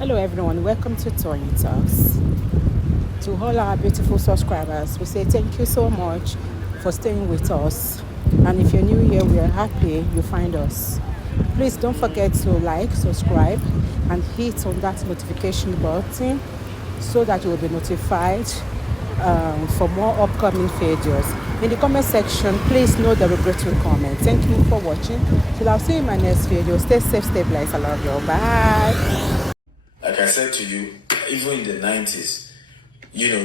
Hello everyone, welcome to Tony Talks. To all our beautiful subscribers, we say thank you so much for staying with us. And if you're new here, we are happy you find us. Please don't forget to like, subscribe, and hit on that notification button so that you will be notified for more upcoming videos. In the comment section, please know the regretful comment. Thank you for watching. Till I'll see you in my next video. Stay safe, stay blessed. I love you. Bye. Like I said to you, even in the 90s,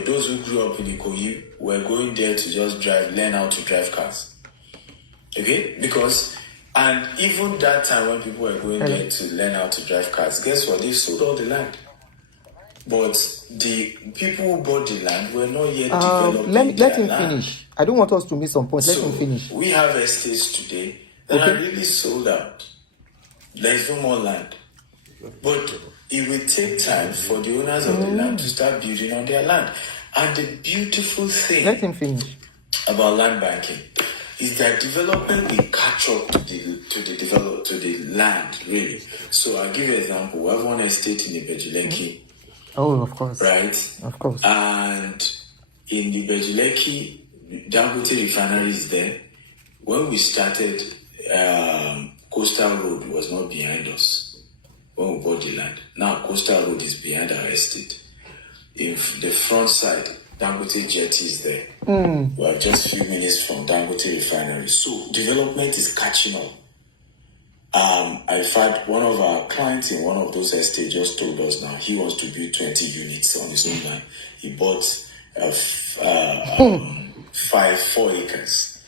those who grew up in Ikoyi were going there to just learn how to drive cars. Okay? And even that time when people were going there to learn how to drive cars, guess what? They sold all the land. But the people who bought the land were not yet developing let him land. finish. I don't want us to miss some points. Let him finish. We have estates today that are really sold out. There is no more land. But it will take time for the owners of the land to start building on their land. And the beautiful thing Let him finish. about land banking is that development will catch up to the land, really. So I'll give you an example. We have one estate in Ibejuleki. Oh, of course. Right? Of course. And in Ibejuleki, Dangote refinery is there. When we started, Coastal Road was not behind us when we bought the land. Now Coastal Road is behind our estate. In the front side, Dangote Jetty is there. We are just a few minutes from Dangote refinery. So development is catching up. In fact, one of our clients in one of those estates just told us now he wants to build 20 units on his own land. He bought 4 acres,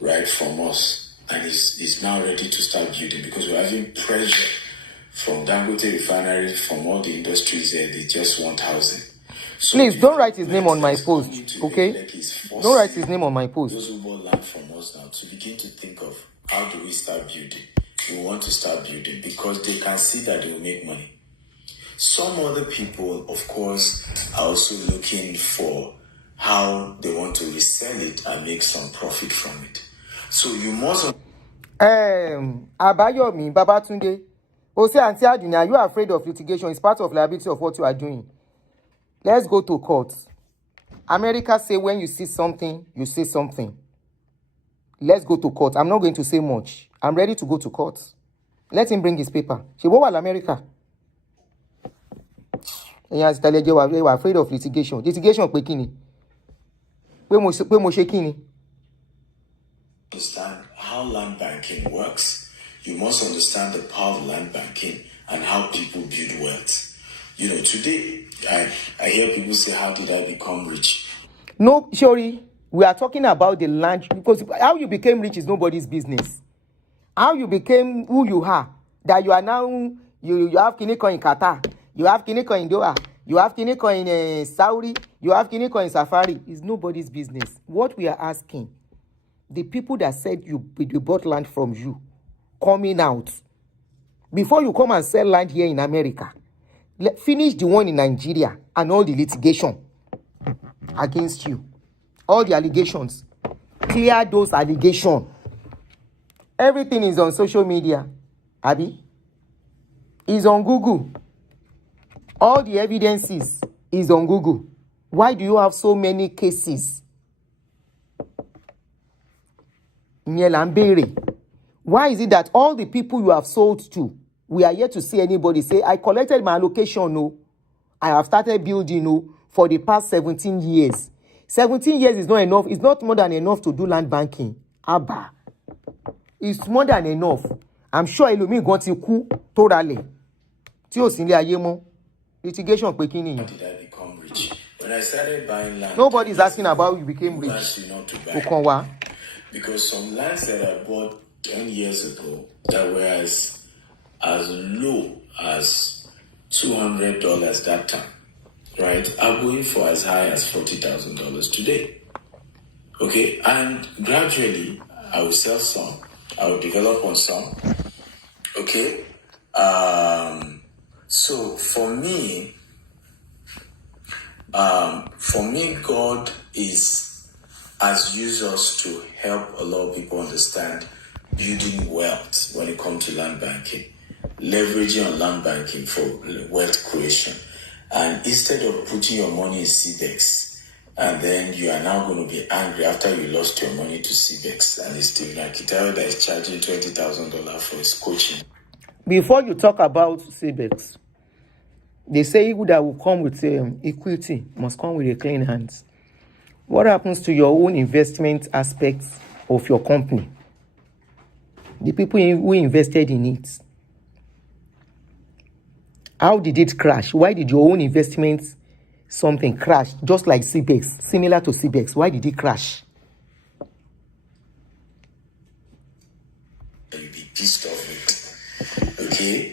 right, from us. And he's now ready to start building because we're having pressure from Dangote refinery, from all the industries there. They just want housing. So please don't write his name on my post, okay? Don't write his name on my post. Those who bought land from us now to begin to think of how do we start building. We want to start building because they can see that they will make money. Some other people, of course, are also looking for how they want to resell it and make some profit from it. So you must... Abayomi, Babatunde, Ose Auntie Aduni, are you afraid of litigation? It's part of liability of what you are doing. Let's go to court. America say when you see something, you say something. Let's go to court. I'm not going to say much. I'm ready to go to court. Let him bring his paper. She won't America. Yes, we are afraid of litigation. Litigation pe kini? Pe mo se kini? Understand how land banking works. You must understand the power of land banking and how people build wealth. Today I hear people say, how did I become rich? No, Shori, we are talking about the land because how you became rich is nobody's business. How you became who you are, that you are now, you have Kiniko in Qatar, you have Kiniko in Doha, you have Kiniko in Saudi, you have Kiniko in Safari, is nobody's business. What we are asking, the people that said you bought land from you, coming out, before you come and sell land here in America, finish the one in Nigeria and all the litigation against you. All the allegations. Clear those allegations. Everything is on social media. Abi? Is on Google. All the evidences is on Google. Why do you have so many cases? Why is it that all the people you have sold to, we are yet to see anybody say, I collected my allocation, no. I have started building, no, for the past 17 years. 17 years is not enough. It's not more than enough to do land banking. Abba. It's more than enough. I'm sure Elumi got to coup totally. Litigation pe kini. How did I become rich? When I started buying land, nobody is asking about how you became rich. Not to buy. Because some lands that I bought 10 years ago that were as low as $200 that time, right, are going for as high as $40,000 today. Okay, and gradually I will sell some, I will develop on some. Okay, so for me, God has used us to help a lot of people understand building wealth when it comes to land banking. leveraging on land banking for wealth creation. And instead of putting your money in CBEX, and then you are now going to be angry after you lost your money to CBEX, and it's Steve Nakitayo that is charging $20,000 for his coaching. Before you talk about CBEX, they say who that will come with equity must come with a clean hands. What happens to your own investment aspects of your company? The people who invested in it. How did it crash? Why did your own investment something crash? Just like CBEX, similar to CBEX. Why did it crash? You'll be pissed off with. Okay?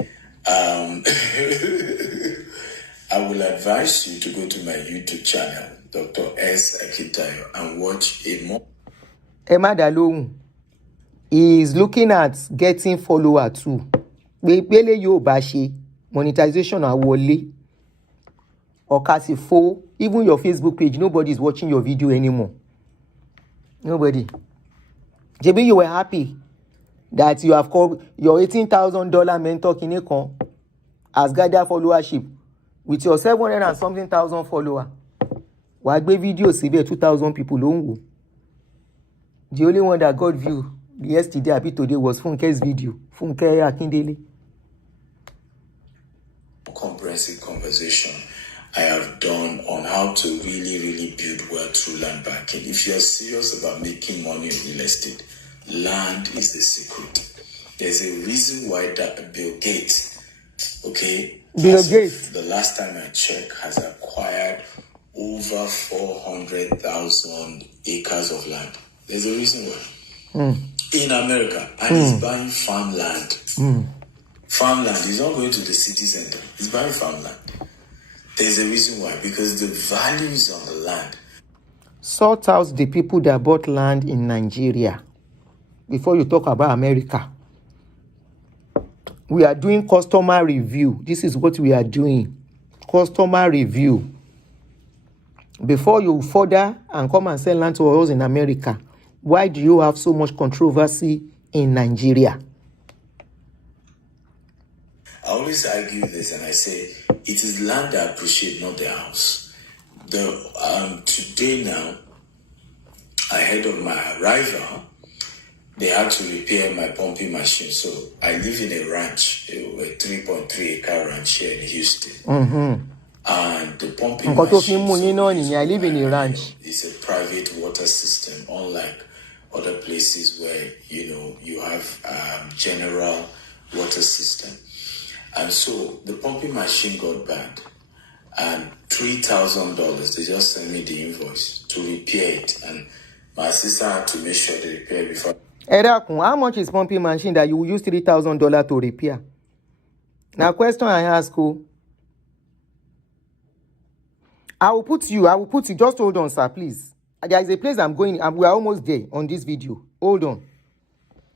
I will advise you to go to my YouTube channel, Dr. S. Akitayo, and watch a more. Emma Dalong is looking at getting follower too. Pele yo ba se monetization awole. Okasifo, even your Facebook page, nobody is watching your video anymore. Nobody. JB, you were happy that you have called your $18,000 mentor Kinekon has gathered followership with your 700 and something thousand follower. Wàá gbé video síbẹ̀ 2,000 people ló ń wò. The only one that got view yesterday or today was Funke's video. Funke Akindele. Comprehensive conversation I have done on how to really build wealth through land banking. If you are serious about making money in real estate, land is the secret. There's a reason why that Bill Gates, the last time I checked, has acquired over 400,000 acres of land. There's a reason why. In America, and he's buying farmland. Farmland. He's not going to the city center. He's buying farmland. There's a reason why. Because the value is on the land. Sort out the people that bought land in Nigeria before you talk about America. We are doing customer review. This is what we are doing. Customer review. Before you further and come and sell land to us in America, why do you have so much controversy in Nigeria? I always argue this and I say, it is land I appreciate, not the house. Today now, ahead of my arrival, they had to repair my pumping machine. So I live in a ranch, a 3.3 acre ranch here in Houston. And the pumping machine, I live in a ranch. It's a private water system, unlike other places where, you have general water system. And so the pumping machine got bad, and $3,000, they just sent me the invoice to repair it. And my sister had to make sure they repair before. How much is pumping machine that you will use $3,000 to repair? Now, question I ask you. I will put you, just hold on, sir, please. There is a place I'm going, and we are almost there on this video. Hold on.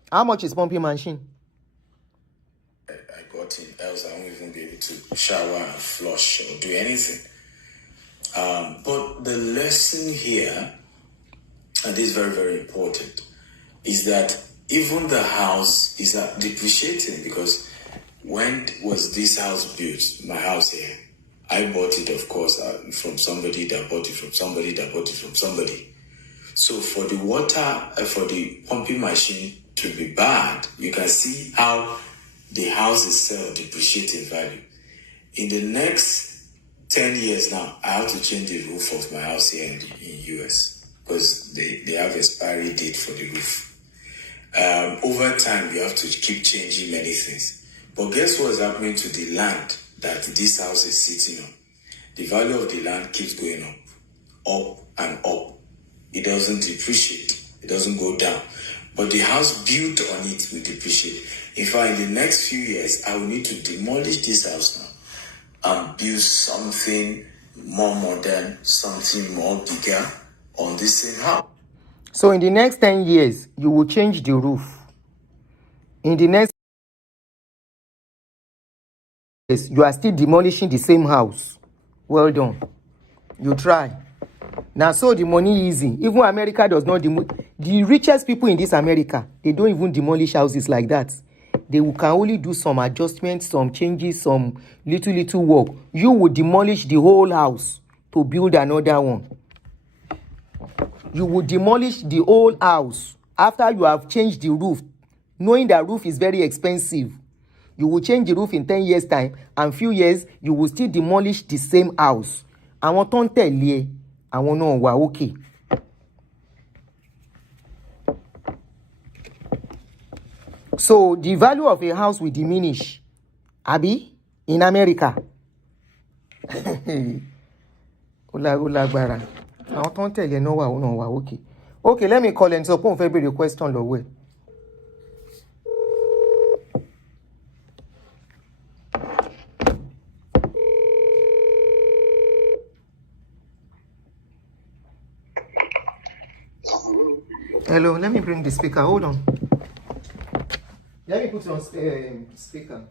How much is pumping machine? I got in, else I won't even be able to shower and flush or do anything. But the lesson here, and this is very, very important, is that even the house is depreciating, because when was this house built, my house here? I bought it, of course, from somebody that bought it from somebody that bought it from somebody. So for the for the pumping machine to be bad, you can see how the house itself depreciates in value. In the next 10 years now, I have to change the roof of my house here in US, because they have expiry date for the roof. Over time, you have to keep changing many things. But guess what's happening to the land that this house is sitting on? The value of the land keeps going up and up. It doesn't depreciate. It doesn't go down. But the house built on it will depreciate. In fact, in the next few years, I will need to demolish this house now and build something more modern, something more bigger on this same house. So in the next 10 years, you will change the roof. In the next years, you are still demolishing the same house. Well done. You try. Now, so the money easy. Even America does not demolish. The richest people in this America, they don't even demolish houses like that. They can only do some adjustments, some changes, some little work. You would demolish the whole house to build another one. You would demolish the whole house after you have changed the roof, knowing that roof is very expensive. You will change the roof in 10 years time, and few years you will still demolish the same house. Àwọn tó ń tẹ̀lé ẹ, àwọn náà wà okay. So the value of a house will diminish. Abi, in America. Ó lágbára. Àwọn tó ń tẹ̀lé ẹ náà wà okay. Okay, let me call and so pon fẹ́ béèrè question lọ́wọ́ ẹ. Hello, let me bring the speaker. Hold on. Let me put it on speaker.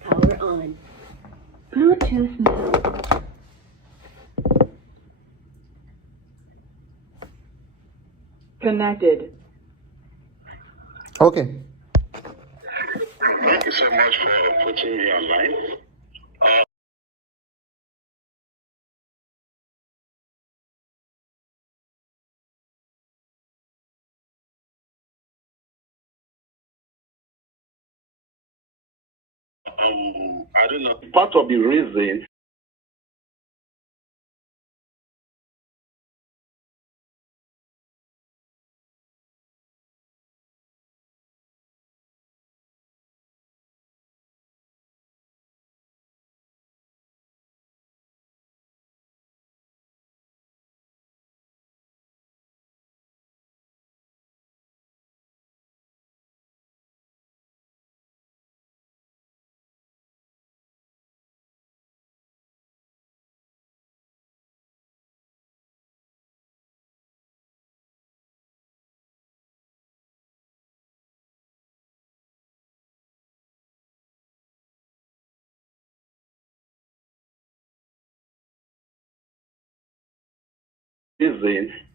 Power on. Bluetooth mode. Connected. Okay. Thank you so much for putting me online. I don't know. Part of the reason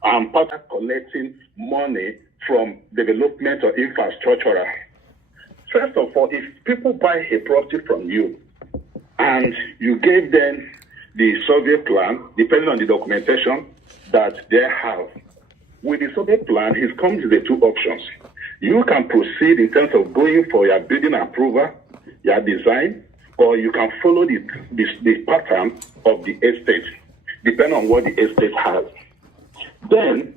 I'm part of collecting money from development or infrastructure. First of all, if people buy a property from you and you gave them the survey plan, depending on the documentation that they have, with the survey plan, it comes with the two options. You can proceed in terms of going for your building approval, your design, or you can follow the pattern of the estate, depending on what the estate has. Then,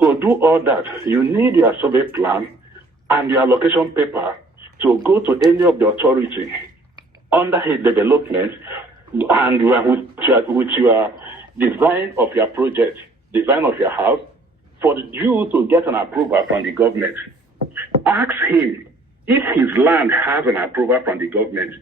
to do all that, you need your survey plan and your allocation paper to go to any of the authority under a development and with your design of your project, design of your house, for you to get an approval from the government. Ask him if his land has an approval from the government.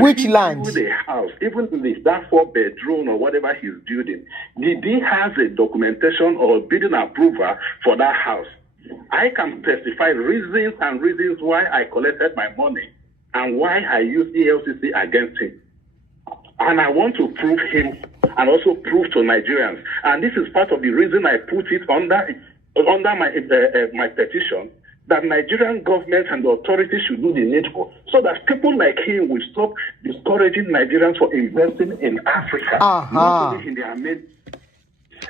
Which land? The house, even if that 4-bedroom or whatever he's building, did he has a documentation or building approval for that house? I can specify reasons why I collected my money and why I used ELCC against him. And I want to prove him and also prove to Nigerians. And this is part of the reason I put it under my petition, that Nigerian government and the authorities should do the needful so that people like him will stop discouraging Nigerians for investing in Africa. Not only in their main.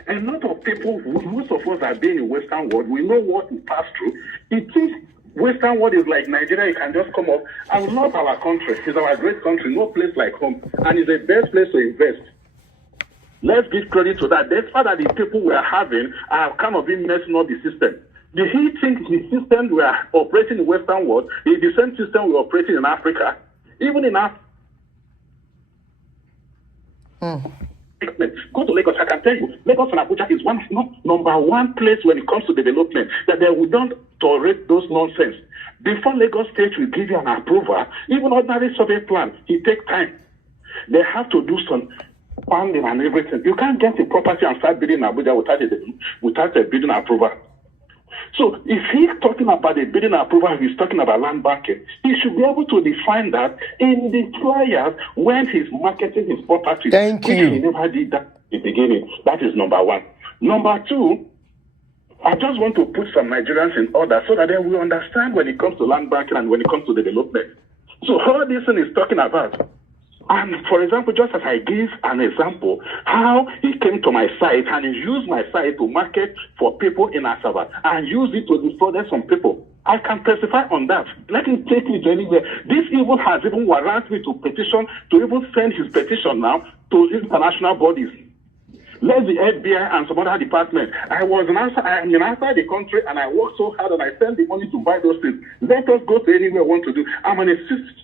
A lot of people, most of us have been in Western world, we know what we pass through. It is Western world is like Nigeria, you can just come up. I love our country. It's our great country, no place like home. And it's the best place to invest. Let's give credit to that. That's why the people we are having are kind of been messing up the system. Do he think the system we are operating in the Western world is the same system we're operating in Africa? Even in Africa. Go to Lagos, I can tell you, Lagos and Abuja is number one place when it comes to development, that we don't tolerate those nonsense. Before Lagos State will give you an approval, even ordinary survey plan, it takes time. They have to do some funding and everything. You can't get a property and start building in Abuja without a building approval. So if he's talking about a building approval, he's talking about land banking, he should be able to define that in the flyers when he's marketing his property. Thank you. He never did that in the beginning. That is number one. Number two, I just want to put some Nigerians in order so that then we understand when it comes to land banking and when it comes to development. So all this thing is talking about. And for example, just as I gave an example, how he came to my site and he used my site to market for people in Asaba and used it to defraud some people. I can testify on that. Let him take me to anywhere. This evil has even warranted me to petition, to even send his petition now to international bodies. Let the FBI and some other department. I am outside the country and I work so hard and I send the money to buy those things. Let us go to anywhere we want to do. I'm a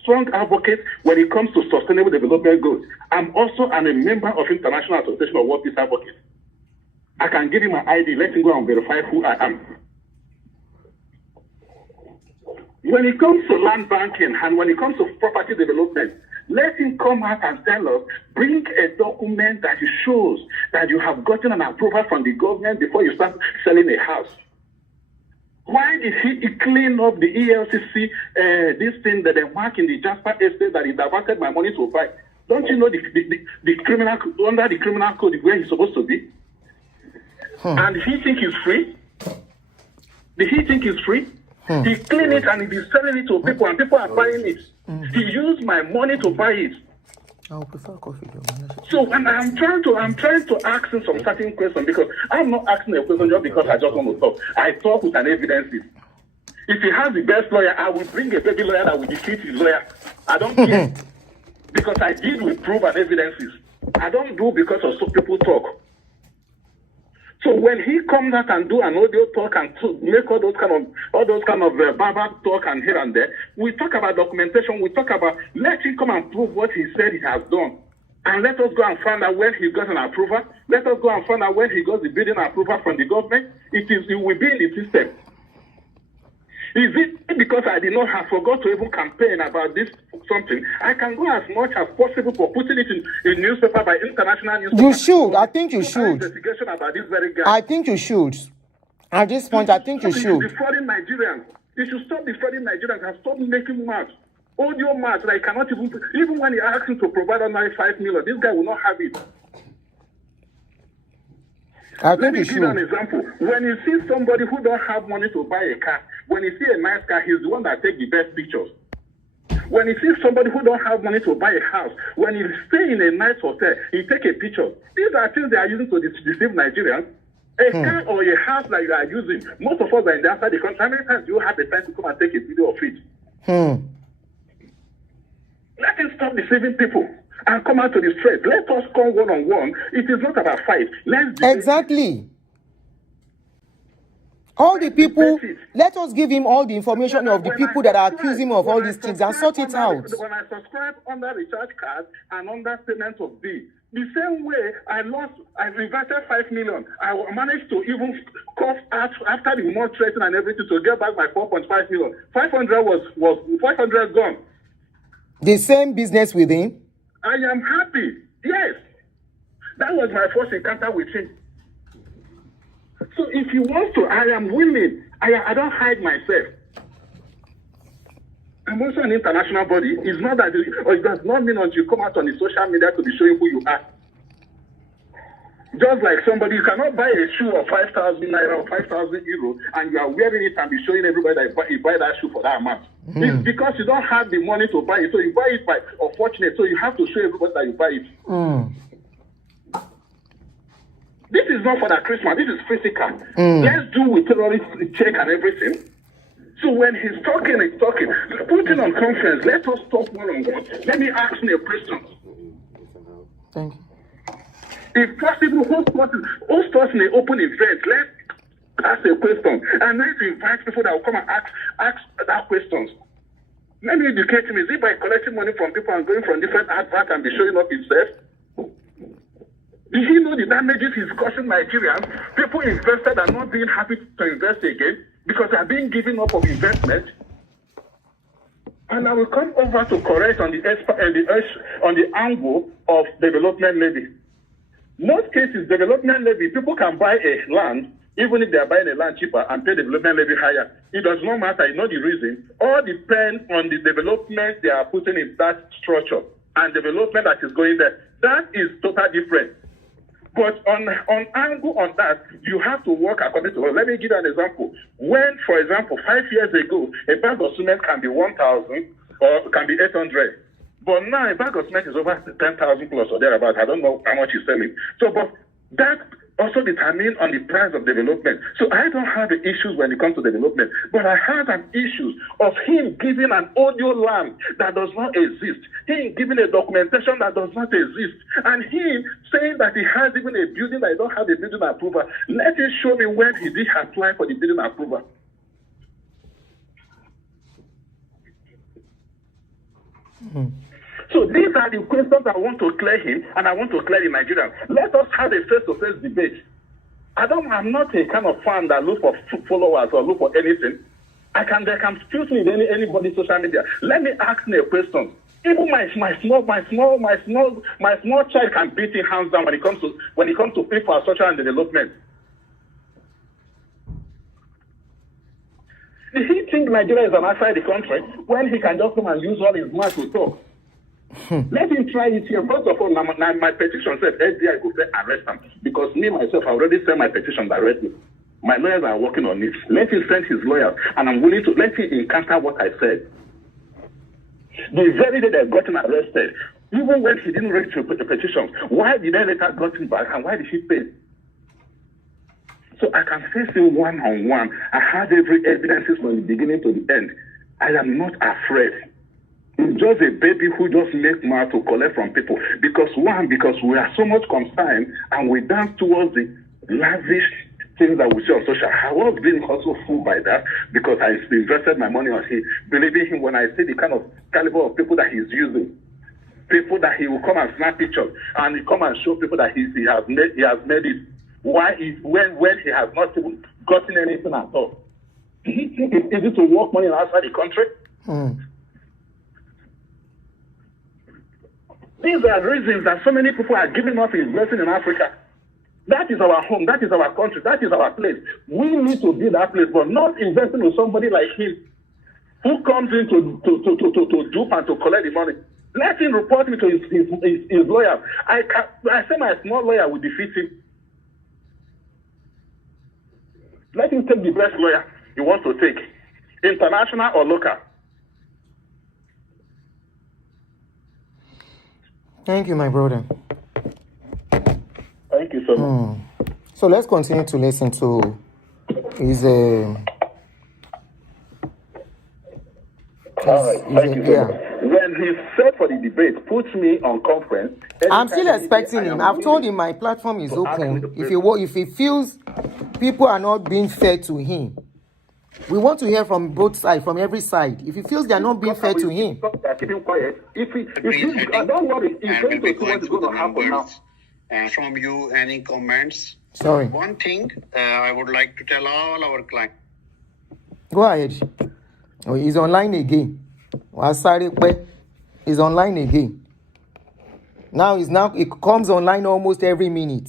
strong advocate when it comes to sustainable development goals. I'm also a member of International Association of World Peace Advocates. I can give him my ID. Let him go and verify who I am. When it comes to land banking and when it comes to property development, let him come out and tell us, bring a document that shows that you have gotten an approval from the government before you start selling a house. Why did he clean up the ELCC, this thing that they mark in the Jasper estate that he diverted my money to buy? Don't you know the criminal, under the criminal code is where he's supposed to be? And he think he's free? Did he think he's free? He cleaned it and he's selling it to people and people are buying it. He used my money to buy it. I would prefer coffee though. So when I'm trying to ask him some certain questions because I'm not asking a question just because I just want to talk. I talk with an evidence. If he has the best lawyer, I will bring a baby lawyer that will defeat his lawyer. I don't care. Because I deal with proof and evidences. I don't do because of some people talk. So when he comes out and do an audio talk and make all those kind of barber talk and here and there, we talk about documentation. We talk about let him come and prove what he said he has done, and let us go and find out where he got an approval. Let us go and find out where he got the bidding approval from the government. It will be in the system. Is it because I did not have forgot to even campaign about this something? I can go as much as possible for putting it in newspaper by international newspaper. You should. I think you should. Investigation about this very guy. I think you should. At this point, I think you should. Defrauding Nigerians. They should stop defrauding Nigerians and stop making marks. Audio marks that I cannot even when he asks him to provide another 5 million, this guy will not have it. Let me give you an example. When you see somebody who don't have money to buy a car, when you see a nice car, he's the one that takes the best pictures. When you see somebody who don't have money to buy a house, when you stay in a nice hotel, he take a picture. These are things they are using to deceive Nigerians. A car or a house that you are using, most of us are in the outside the country. How many times do you have the time to come and take a video of it? Let him stop deceiving people and come out to the street. Let us come one-on-one. It is not about fight. Exactly. All the people, let us give him all the information of the people that are accusing him of all these things and sort it out. When I subscribe under recharge card and under payment of bill, the same way I invested 5 million. I managed to even cough out after the more trading and everything to get back my 4.5 million. 500 was 500 gone. The same business with him? I am happy. Yes. That was my first encounter with him. So if he wants to, I am willing. I don't hide myself. I'm also an international body. It's not that it does not mean until you come out on the social media to be showing who you are. Just like somebody, you cannot buy a shoe of 5,000 naira or 5,000 euro and you are wearing it and be showing everybody that you buy that shoe for that amount. It's because you don't have the money to buy it. So you buy it by unfortunate. So you have to show everybody that you buy it. This is not for that Christmas. This is physical. Let's do with terrorist check and everything. So when he's talking, Put him on conference. Let us talk one-on-one. Let me ask him a question. Thank you. If possible, host us in an open event. Let's ask a question. And let's invite people that will come and ask that questions. Let me educate him. Is it by collecting money from people and going from different adverts and be showing up himself? Did he know the damages he's causing Nigerians? People invested are not being happy to invest again because they are being given up of investment. And I will come over to correct on the angle of development levy. Most cases, development levy, people can buy a land, even if they are buying a land cheaper, and pay development levy higher. It does not matter. You know the reason. All depends on the development they are putting in that structure and development that is going there. That is totally different. But on angle on that, you have to work according to. Let me give you an example. When, for example, 5 years ago, a bag of cement can be 1,000 or can be 800. But now a bag of cement is over 10,000 plus or thereabouts. I don't know how much he's selling. So, but that also determines on the price of development. So I don't have the issues when it comes to development, but I have an issue of him giving an audio land that does not exist, him giving a documentation that does not exist, and him saying that he has even a building that I don't have a building approval. Let him show me when he did apply for the building approval. So these are the questions I want to clear him, and I want to clear the Nigerians. Let us have a face-to-face debate. I'm not a kind of fan that look for followers or look for anything. They can shoot me in anybody's social media. Let me ask me a question. Even my small child can beat him hands down when it comes to infrastructure and development. Did he think Nigeria is an outside the country when he can just come and use all his mouth to talk? Let him try it here. First of all, my petition says FBI go say arrest him, because me myself I already sent my petition directly. My lawyers are working on it. Let him send his lawyers, and I'm willing to let him encounter what I said. The very day they got him arrested, even when he didn't register the petition, why did they later got him back, and why did he pay? So I can face him one-on-one. I had every evidence from the beginning to the end. I am not afraid. It's just a baby who just makes mouth to collect from people. Because we are so much concerned and we dance towards the lavish things that we see on social. I was being also fooled by that because I invested my money on him, believing him when I see the kind of caliber of people that he's using. People that he will come and snap pictures and he come and show people that he has made it. Why when he has not even gotten anything at all? Do you think it's easy to work money outside the country? These are reasons that so many people are giving up investing in Africa. That is our home. That is our country. That is our place. We need to be that place, but not investing in somebody like him who comes in to dupe and to collect the money. Let him report me to his lawyer. I say my small lawyer will defeat him. Let him take the best lawyer he wants to take, international or local. Thank you, my brother. Thank you so much. So let's continue to listen to his. All right, thank you so much. When he said for the debate, put me on conference. I'm still expecting him. I've told him my platform is open. If he feels people are not being fair to him, we want to hear from both sides, from every side. If he feels they are not being fair to him, keep him quiet. Don't worry, he's going to see what is going to happen now. From you, any comments? Sorry. One thing I would like to tell all our clients. Go ahead. Oh, he's online again. He's online again. It comes online almost every minute.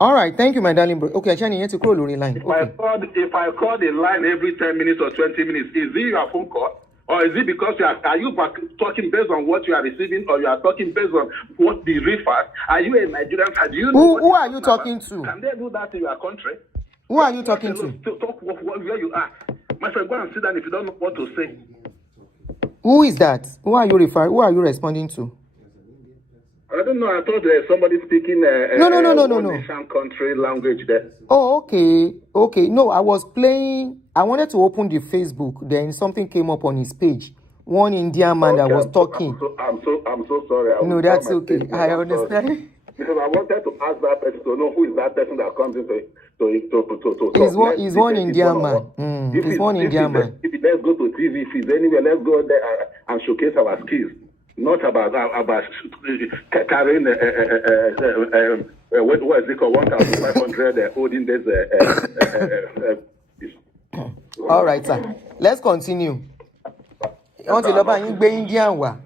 All right, thank you, my darling bro. Okay, Chani, you have to call Lori line. If I call the line every 10 minutes or 20 minutes, is it your phone call? Or is it because are you talking based on what you are receiving, or you are talking based on what the refer? Are you a Nigerian? Do you know who are you talking to? Can they do that in your country? Who are you talking to? Talk where you are. My friend, go and sit down if you don't know what to say. Who is that? Who are you referring? Who are you responding to? I don't know. I thought somebody speaking no. country language there. Oh, okay. No, I was playing. I wanted to open the Facebook. Then something came up on his page. One Indian man that was talking. I'm so sorry. No, that's okay. I understand. Because I wanted to ask that person to know who is that person that comes in to He's one Indian man. He's one Indian man. Let's go to TV. If he's anywhere, let's go there and showcase our skills. Not about carrying what is it called 1,500 holding this. All right, sir. Let's continue. Until you be Indian wa.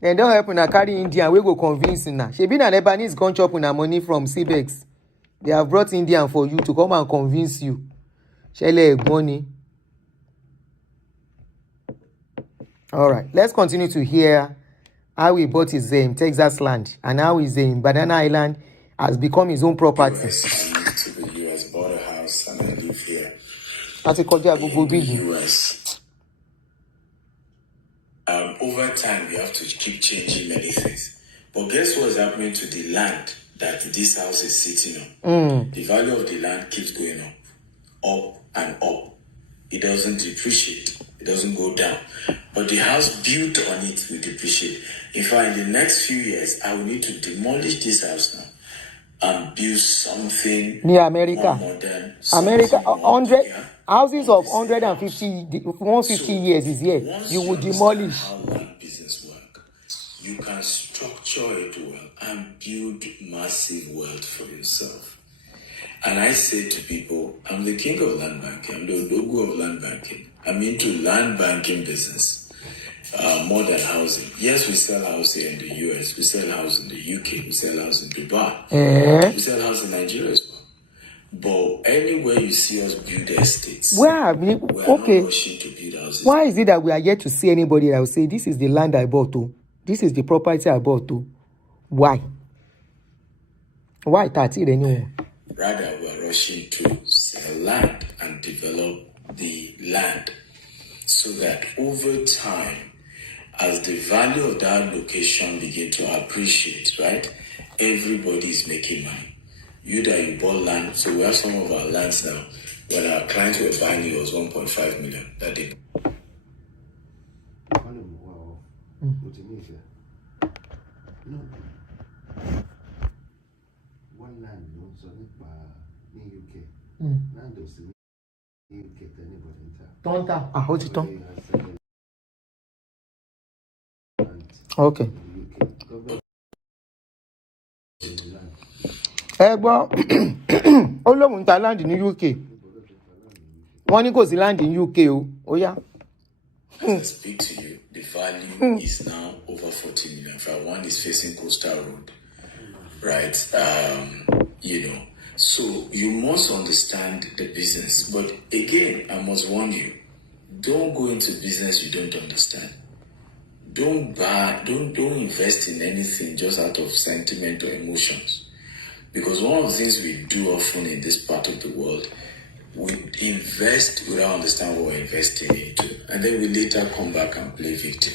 They don't help una carry Indian. We go convince una. Shebi na Lebanese gun chop una money from CBEX. They have brought Indian for you to come and convince you. Shele money. All right, let's continue to hear how he bought his Texas land and how his Banana Island has become his own property. US, I moved to the US, bought a house, and I live here. That's a kọjá gbogbo In the bíbí. US. Over time, you have to keep changing many things. But guess what's happening to the land that this house is sitting on? The value of the land keeps going up and up. It doesn't depreciate. It doesn't go down. But the house built on it will depreciate. In fact, in the next few years, I will need to demolish this house now and build something Near America. more modern. America, something more 100 bigger. houses of 150 years is here. Once You will understand demolish. how land business work, you can structure it well and build massive wealth for yourself. And I say to people, I'm the king of land banking. I'm the Odogu of land banking. I'm into land banking business, more than housing. Yes, we sell house here in the US. We sell house in the UK. We sell house in Dubai. We sell house in Nigeria as well. But anywhere you see us build estates, Where have we? we are Okay. not rushing to build houses. Why is it that we are yet to see anybody that will say, this is the land I bought to? This is the property I bought to? Why? Why that it anyone? Rather, we are rushing to sell land and develop the land so that over time, as the value of that location begin to appreciate, right? Everybody is making money. You bought land, so we have some of our lands now. When our clients were buying, it was 1.5 million that they. One land so in UK. Land in UK Tonta. Ó ti tán. Okay. Ẹ gbọ́, ó lóun ń ta land ní UK. Wọ́n ní kò sí land ní UK o. Ó yá. As I speak to you, the value is now over 40 million. In fact, one is facing Coastal Road, right? So you must understand the business. But again, I must warn you, don't go into business you don't understand. Don't invest in anything just out of sentiment or emotions. Because one of the things we do often in this part of the world, we invest without understanding what we're investing into. And then we later come back and play victim.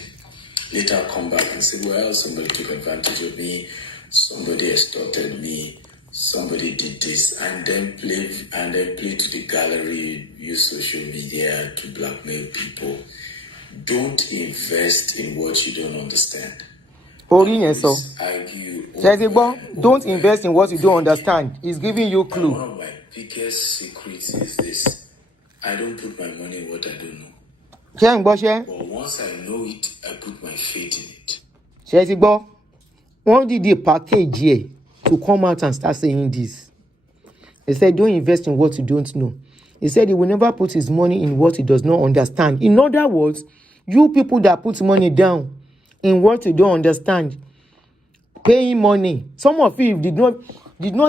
Later come back and say, well, somebody took advantage of me, somebody extorted me, somebody did this, and then play to the gallery, use social media to blackmail people. Don't invest in what you don't understand. Orí yẹn sọ. Argue. Don't invest in what you don't understand. He's giving you And clue. one of my biggest secrets is this: I don't put my money in what I don't know. Ṣé ń gbọ́ ṣẹ́? But once I know it, I put my faith in it. Ṣé ti gbọ́? Wọ́n did the package here to come out and start saying this. He said, don't invest in what you don't know. He said he will never put his money in what he does not understand. In other words, you people that put money down in what you don't understand, paying money. Some of you did not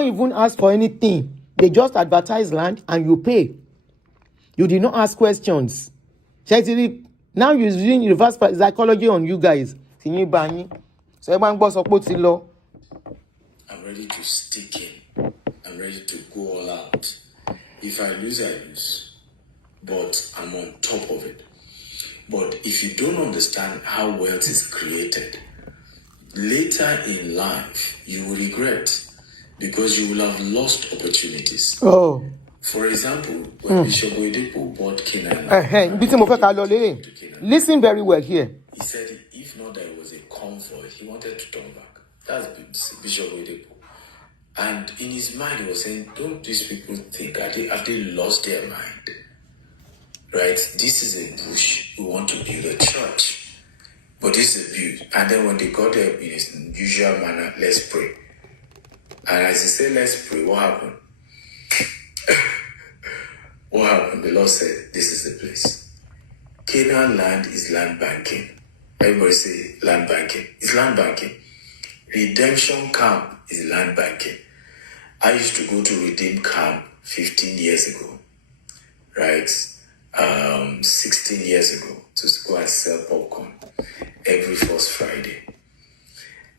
even ask for anything. They just advertise land and you pay. You did not ask questions. Now you're using reverse psychology on you guys. So everyone boss up lo. I'm ready to stick in. I'm ready to go all out. If I lose, I lose. But I'm on top of it. But if you don't understand how wealth is created, later in life, you will regret because you will have lost opportunities. Oh. For example, when Bishop Oyedepo bought Canaan, listen very well here. he said if not that it was a convoy, he wanted to turn back. That's Bishop Oyedepo. And in his mind, he was saying, don't these people think, have they lost their mind? Right? This is a bush. We want to build a church. But this is a build. And then when they got there in his usual manner, let's pray. And as he said, let's pray, what happened? What happened? The Lord said, this is the place. Canaan land is land banking. Everybody say land banking. It's land banking. Redemption camp is land banking. I used to go to Redeem camp 15 years ago, right? 16 years ago to go and sell popcorn every first Friday.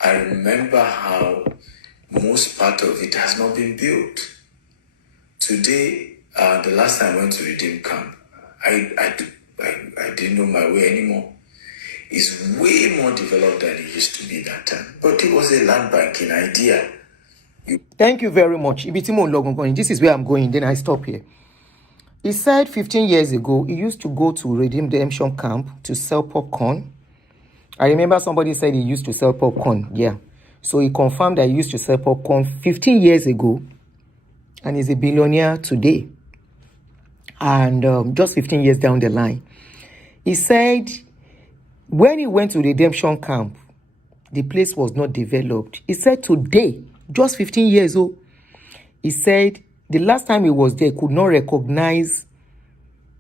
I remember how most part of it has not been built. Today, the last time I went to Redeem Camp, I didn't know my way anymore. It's way more developed than it used to be that time. But it was a land banking idea. Thank you very much. This is where I'm going, then I stop here. He said 15 years ago, he used to go to Redemption Camp to sell popcorn. I remember somebody said he used to sell popcorn. Yeah. So he confirmed that he used to sell popcorn 15 years ago. And he's a billionaire today. And just 15 years down the line. He said when he went to Redemption Camp, the place was not developed. He said today, just 15 years old, he said the last time he was there, could not recognize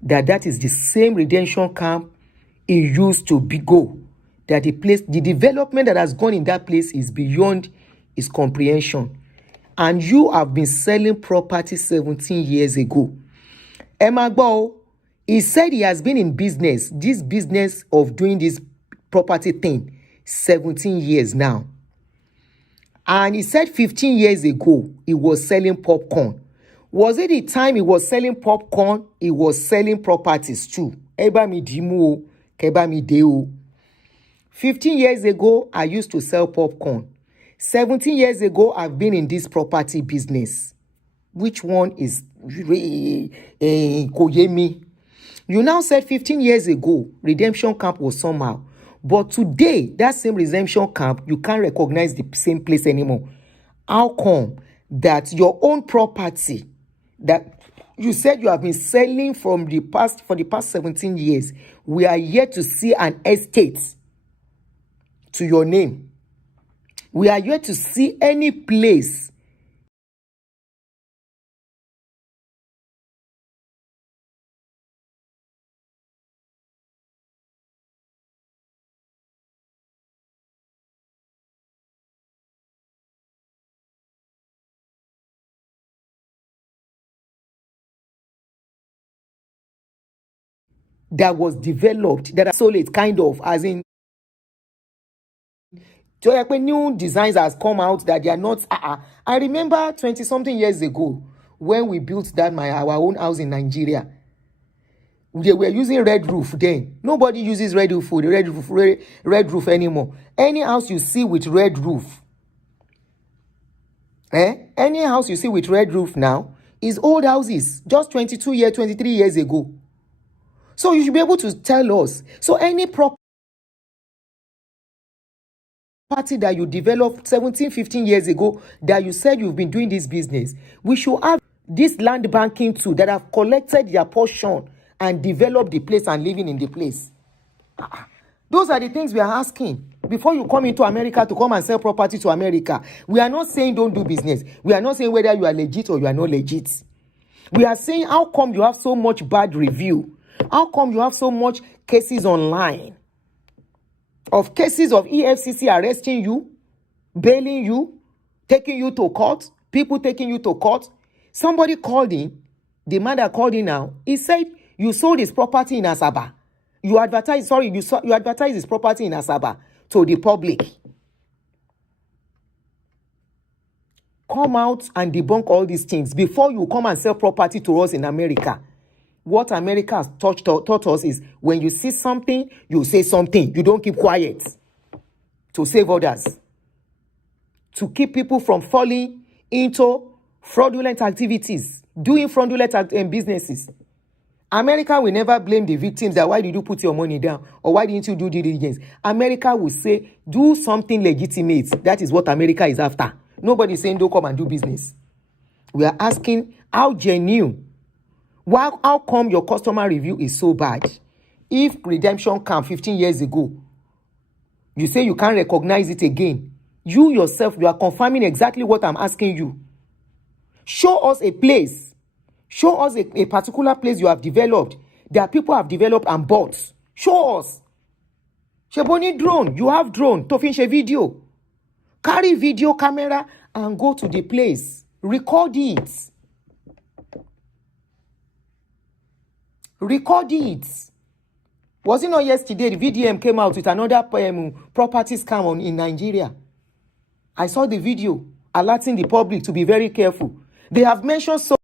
that is the same Redemption Camp he used to go. That the development that has gone in that place is beyond his comprehension. And you have been selling property 17 years ago. Emma Bo, he said he has been in this business of doing this property thing, 17 years now. And he said 15 years ago, he was selling popcorn. Was it the time he was selling popcorn, he was selling properties too? 15 years ago, I used to sell popcorn. 17 years ago, I've been in this property business. Which one is Koyemi? You now said 15 years ago, Redemption Camp was somehow. But today, that same Redemption Camp, you can't recognize the same place anymore. How come that your own property that you said you have been selling for the past 17 years, we are yet to see an estate to your name? We are yet to see any place that was developed, that are solid, kind of, as in new designs has come out that they are not. I remember 20-something years ago when we built our own house in Nigeria. They were using red roof then. Nobody uses red roof anymore. Any house you see with red roof, any house you see with red roof now is old houses, just 23 years ago. So you should be able to tell us. So any property that you developed 15 years ago that you said you've been doing this business, we should have this land banking too that have collected their portion and developed the place and living in the place. Those are the things we are asking. Before you come into America to come and sell property to America, we are not saying don't do business. We are not saying whether you are legit or you are not legit. We are saying how come you have so much bad review? How come you have so much cases online of cases of EFCC arresting you, bailing you, taking you to court, people taking you to court? Somebody called in, the man that called in now, he said you sold his property in Asaba. You advertised his property in Asaba to the public. Come out and debunk all these things before you come and sell property to us in America. What America has taught us is when you see something, you say something. You don't keep quiet to save others. To keep people from falling into fraudulent activities, doing fraudulent businesses. America will never blame the victims that why did you put your money down or why didn't you do due diligence. America will say do something legitimate. That is what America is after. Nobody is saying don't come and do business. We are asking how genuine. How come your customer review is so bad? If Redemption Camp 15 years ago, you say you can't recognize it again. You yourself, you are confirming exactly what I'm asking you. Show us a place. Show us a particular place you have developed, that people have developed and bought. Show us. Sheboni drone, you have drone, to finish a video. Carry video camera and go to the place. Record it. Record it. Was it not yesterday the VDM came out with another property scam in Nigeria? I saw the video alerting the public to be very careful. They have mentioned so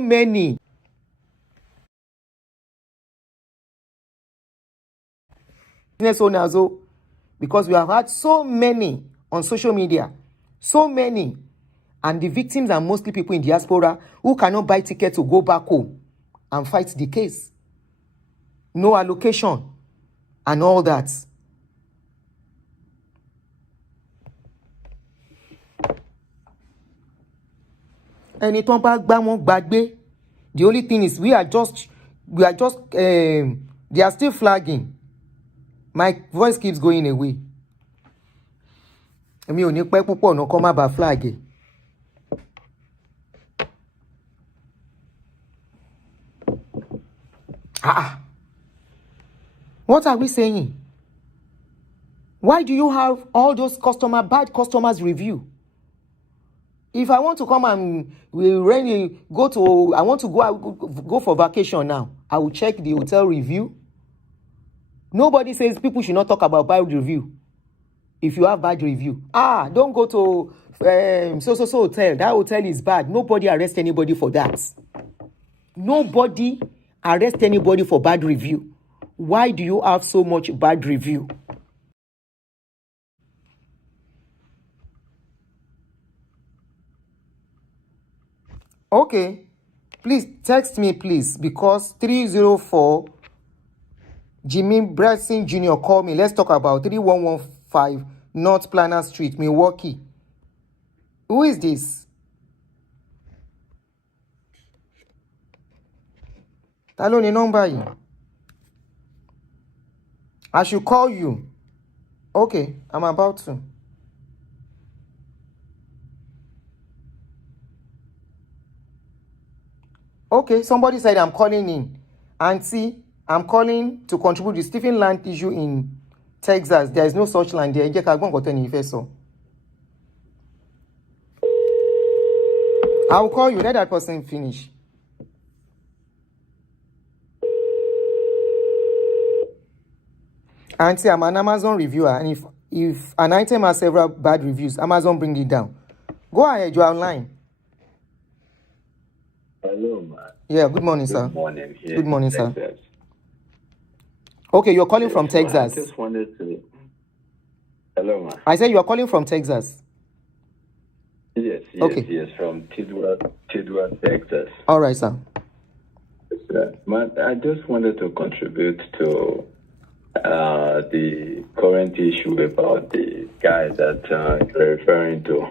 many business owners, because we have had so many on social media, so many, and the victims are mostly people in diaspora who cannot buy tickets to go back home and fight the case. No allocation and all that. Ẹni tó bá gbá wọn gbàgbé. The only thing is we are just they are still flagging. My voice keeps going away. Èmi ò ní pẹ́ púpọ̀ náà kó má bàa flag. What are we saying? Why do you have all those bad customers review? If I want to come and I want to go for vacation now, I will check the hotel review. Nobody says people should not talk about bad review. If you have bad review, don't go to so hotel. That hotel is bad. Nobody arrest anybody for that. Nobody arrest anybody for bad review. Why do you have so much bad review? Okay, please text me, please, because 304 Jimmy Bryson Jr. called me. Let's talk about 3115 North Planner Street, Milwaukee. Who is this? Hello, the number. I should call you. Okay, I'm about to. Okay, somebody said I'm calling in. Auntie, I'm calling to contribute to Stephen land issue in Texas. There is no such land there. I will call you. Let that person finish. Auntie, I'm an Amazon reviewer, and if an item has several bad reviews, Amazon bring it down. Go ahead, you're online. Hello, man. Yeah, good morning, sir. Good morning. Here Good morning, in sir. Texas. Okay, you're calling from I Texas. just wanted to. Hello, man. I said you are calling from Texas. Yes, Okay. yes, from Tidwell, Texas. All right, sir. Man, I just wanted to contribute to the current issue about the guy that you're referring to.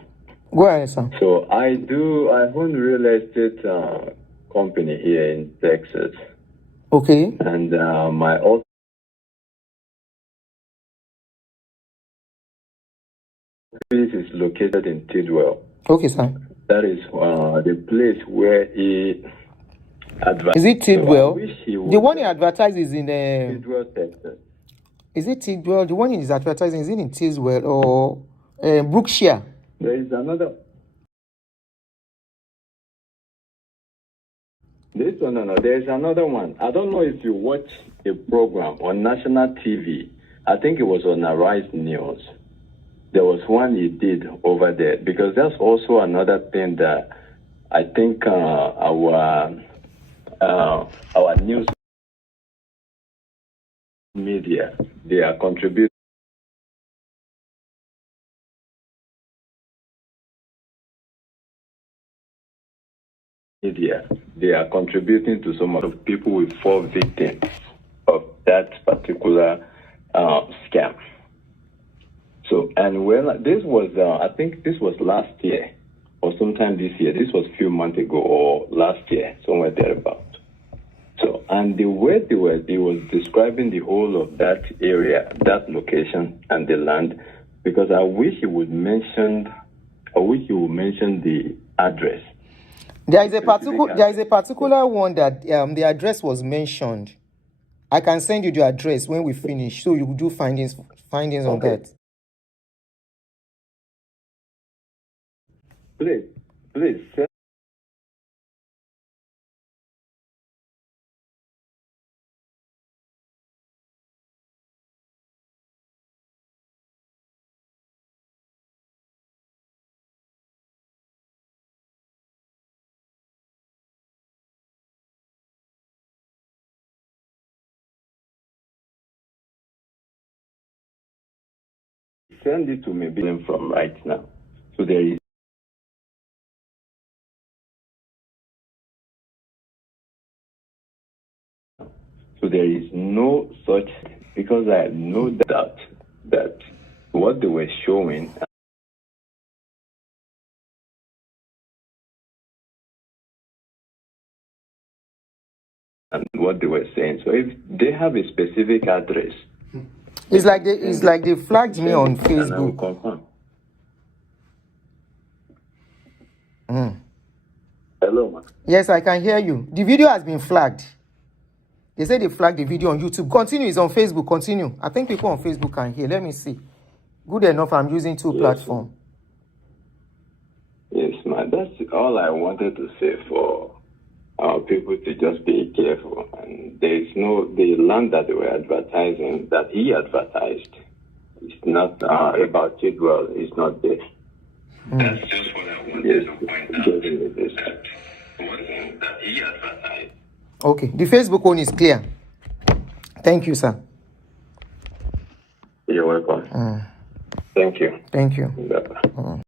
Go ahead, sir. So I own real estate company here in Texas, Okay. and my office is located in Tidwell. Okay, sir. That is the place where he advertised. Is it Tidwell? So I wish he would The one he advertises in Tidwell, Texas. Is it Tidwell? The one he is advertising, is it in Tidwell or Brookshire? There is another. No. There is another one. I don't know if you watch a program on national TV. I think it was on Arise News. There was one he did over there, because that's also another thing that I think our news media, they are contributing. Media, they are contributing to some of the people will fall victims of that particular scam. So, and this was, I think this was last year or sometime this year. This was a few months ago or last year, somewhere thereabout. So, and the way they was describing the whole of that area, that location and the land, because I wish you would mention the address. There is a particular one that the address was mentioned. I can send you the address when we finish, so you do findings findings on Okay. that. Please, send it to me from right now. So there is no such, because I have no doubt that what they were showing and what they were saying. So if they have a specific address, It's like they flagged me on and I will Facebook. confirm. Mm. Hello, ma. Yes, I can hear you. The video has been flagged. They say they flagged the video on YouTube. Continue, it's on Facebook. Continue. I think people on Facebook can hear. Let me see. Good enough. I'm using two platforms. Yes, ma. That's all I wanted to say for our people to just be careful. And there is the land that they were advertising, that he advertised, it's not about Chidwell, it's not there. That's just what I wanted to point out. That one thing that he advertised. Okay, the Facebook one is clear. Thank you, sir. You're welcome. Thank you. Thank you. Bye-bye.